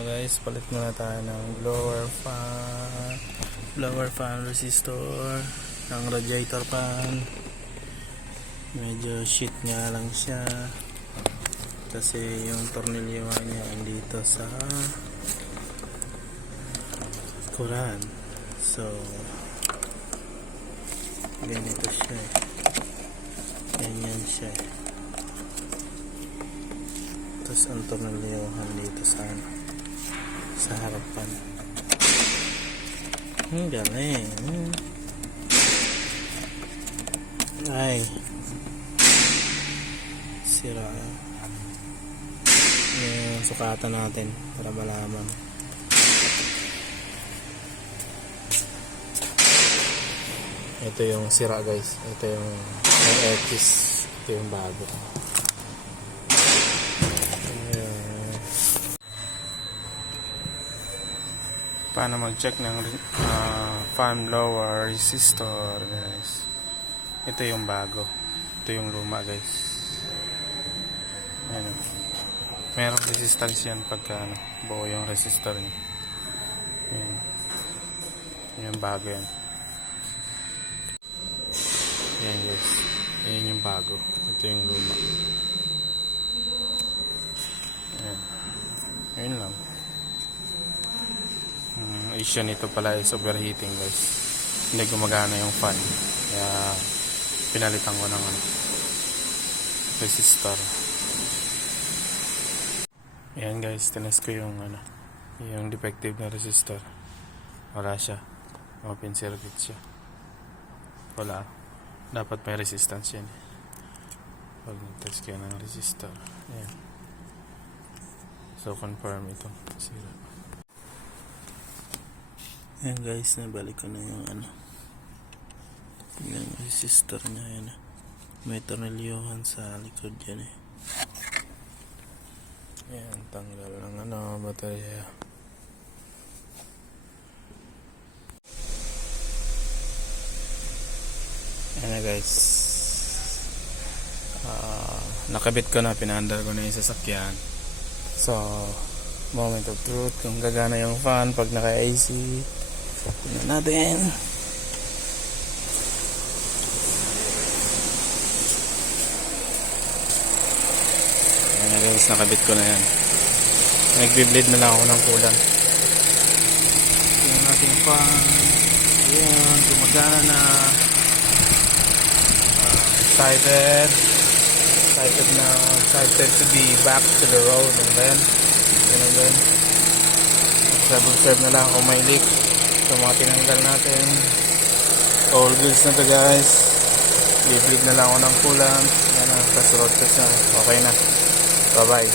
guys, palit muna tayo ng blower fan resistor ng radiator fan. Medyo shit nga lang siya kasi yung tornilyo niya andito sa kuran. So ganito siya eh. Ganyan siya eh. Tapos ang tornilyohan dito sa harapan. Galing. Ay, sira. Yung sukatan natin para malaman. Ito yung sira guys. Ito yung X. Ito yung bago. Paano mag-check ng fan blower resistor guys? Ito yung bago, ito yung luma guys. Ayan. Merong resistance yan pagka buo yung resistor niya. Ayan. Yung bago yan. Ayan guys, ayan yung bago, ito yung luma. Ayan. Ayan lang. Issue nito pala is overheating guys. Hindi gumagana yung fan. Kaya pinalitan ko ng resistor. Ayan guys, tinest ko yung yung defective na resistor. Wala siya. Open circuit siya. Wala. Dapat may resistance yan. Pag nag-test kayo ng resistor. Ayan. So confirm ito. Sira. Ayan guys, nabalik ko na yung yung resistor nya. Ayan. May tornilyohan sa likod yan eh. Ayan, tanggal ng baterya. Ayan na guys, nakabit ko na, pinaandar ko na yung sasakyan. So moment of truth, kung gagana yung fan pag naka AC. Tingnan natin. Ayan na guys, nakabit ko na yan. Nagbi-bleed na lang ako ng kulang. Tingnan natin yung fan. Ayan, gumagana na. Excited to be back to the road. And then observe na lang kung may leak. So mga tinanggal natin, all goods na to guys. Biblig na lang ako ng coolant. Yan na, tapos road test na, okay na. Bye bye.